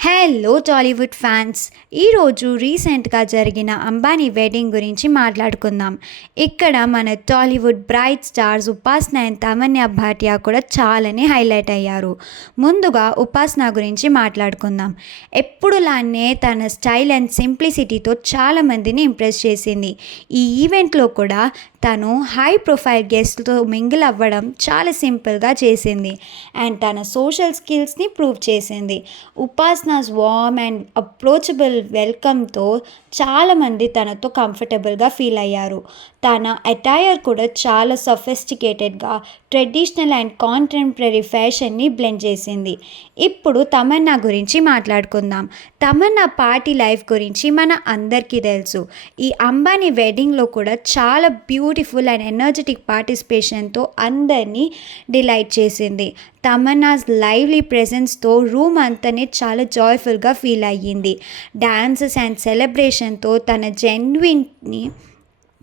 Hello Tollywood fans, ఈరోజు రీసెంట్గా జరిగిన అంబానీ వెడ్డింగ్ గురించి మాట్లాడుకుందాం. ఇక్కడ మన టాలీవుడ్ బ్రైట్ స్టార్స్ ఉపాసన అండ్ తమన్నా భాటియా కూడా చాలానే హైలైట్ అయ్యారు. ముందుగా ఉపాసన గురించి మాట్లాడుకుందాం. ఎప్పుడులానే తన స్టైల్ అండ్ సింప్లిసిటీతో చాలామందిని ఇంప్రెస్ చేసింది. ఈ ఈవెంట్లో కూడా తను హై ప్రొఫైల్ గెస్ట్తో మింగిల్ అవ్వడం చాలా సింపుల్గా చేసింది అండ్ తన సోషల్ స్కిల్స్ని ప్రూవ్ చేసింది. ఉపాసనాస్ వార్మ్ అండ్ అప్రోచబుల్ వెల్కమ్తో చాలామంది తనతో కంఫర్టబుల్గా ఫీల్ అయ్యారు. తన అటైర్ కూడా చాలా సఫిస్టికేటెడ్గా ట్రెడిషనల్ అండ్ కాంటెంపరీ ఫ్యాషన్ని బ్లెండ్ చేసింది. ఇప్పుడు తమన్నా గురించి మాట్లాడుకుందాం. తమన్నా పార్టీ లైఫ్ గురించి మన అందరికీ తెలుసు. ఈ అంబానీ వెడ్డింగ్లో కూడా చాలా బ్యూటిఫుల్ అండ్ ఎనర్జెటిక్ పార్టిసిపేషన్తో అందరినీ డిలైట్ చేసింది. తమన్నాస్ లైవ్లీ ప్రెజెన్స్తో రూమ్ అంతనే చాలా జాయ్ఫుల్గా ఫీల్ అయ్యింది. డాన్సెస్ అండ్ సెలబ్రేషన్తో తన జెన్యున్ని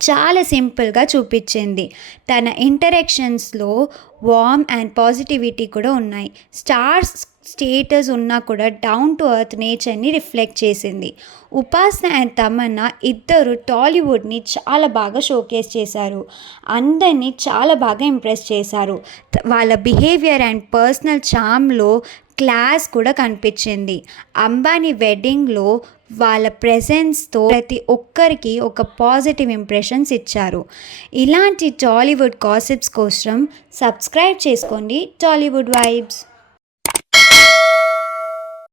చాలా సింపుల్గా చూపించింది. తన ఇంటరాక్షన్స్లో వార్మ్ అండ్ పాజిటివిటీ కూడా ఉన్నాయి. స్టార్స్ స్టేటస్ ఉన్నా కూడా డౌన్ టు ఎర్త్ నేచర్ని రిఫ్లెక్ట్ చేసింది. ఉపాసన అండ్ తమన్నా ఇద్దరు టాలీవుడ్ని చాలా బాగా షోకేస్ చేశారు. అందరినీ చాలా బాగా ఇంప్రెస్ చేశారు. వాళ్ళ బిహేవియర్ అండ్ పర్సనల్ చామ్లో క్లాస్ కూడా కనిపించింది. అంబానీ వెడ్డింగ్లో వాళ్ళ ప్రెజెన్స్తో ప్రతి ఒక్కరికి ఒక పాజిటివ్ ఇంప్రెషన్స్ ఇచ్చారు. ఇలాంటి టాలీవుడ్ గాసిప్స్ కోసం సబ్స్క్రైబ్ చేసుకోండి టాలీవుడ్ వైబ్స్.